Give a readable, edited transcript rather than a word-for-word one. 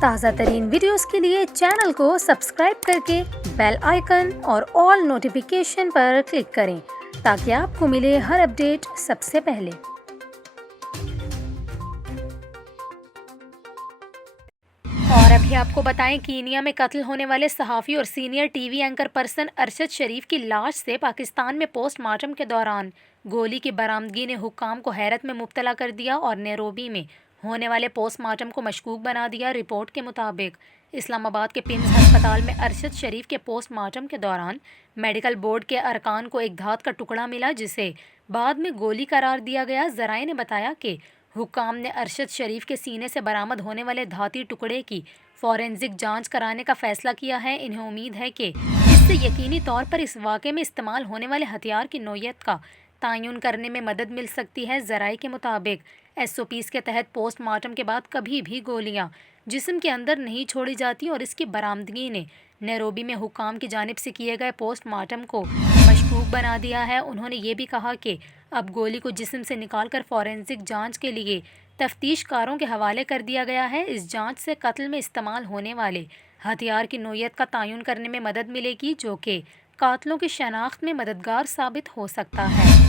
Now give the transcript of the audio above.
تازہ ترین ویڈیوز کے لیے چینل کو سبسکرائب کر کے بیل آئیکن اور آل نوٹیفیکیشن پر کلک کریں تاکہ آپ کو ملے ہر اپڈیٹ سب سے پہلے۔ اور ابھی آپ کو بتائیں، کینیا میں قتل ہونے والے صحافی اور senior T V anchor person Arshad Sharif کی لاش سے پاکستان میں پوسٹ مارٹم کے دوران گولی کی برآمدگی نے حکام کو حیرت میں مبتلا کر دیا اور نیروبی میں ہونے والے پوسٹ مارٹم کو مشکوک بنا دیا۔ رپورٹ کے مطابق اسلام آباد کے پنز ہسپتال میں ارشد شریف کے پوسٹ مارٹم کے دوران میڈیکل بورڈ کے ارکان کو ایک دھات کا ٹکڑا ملا جسے بعد میں گولی قرار دیا گیا۔ ذرائع نے بتایا کہ حکام نے ارشد شریف کے سینے سے برآمد ہونے والے دھاتی ٹکڑے کی فورینزک جانچ کرانے کا فیصلہ کیا ہے۔ انہیں امید ہے کہ اس سے یقینی طور پر اس واقعے میں استعمال ہونے والے ہتھیار کی نوعیت کا تعین کرنے میں مدد مل سکتی ہے۔ ذرائع کے مطابق SOPs کے تحت پوسٹ مارٹم کے بعد کبھی بھی گولیاں جسم کے اندر نہیں چھوڑی جاتی اور اس کی برآمدگی نے نیروبی میں حکام کی جانب سے کیے گئے پوسٹ مارٹم کو مشکوک بنا دیا ہے۔ انہوں نے یہ بھی کہا کہ اب گولی کو جسم سے نکال کر فورینزک جانچ کے لیے تفتیش کاروں کے حوالے کر دیا گیا ہے۔ اس جانچ سے قتل میں استعمال ہونے والے ہتھیار کی نوعیت کا تعین کرنے میں مدد ملے گی جو کہ قاتلوں کی شناخت میں مددگار ثابت ہو سکتا ہے۔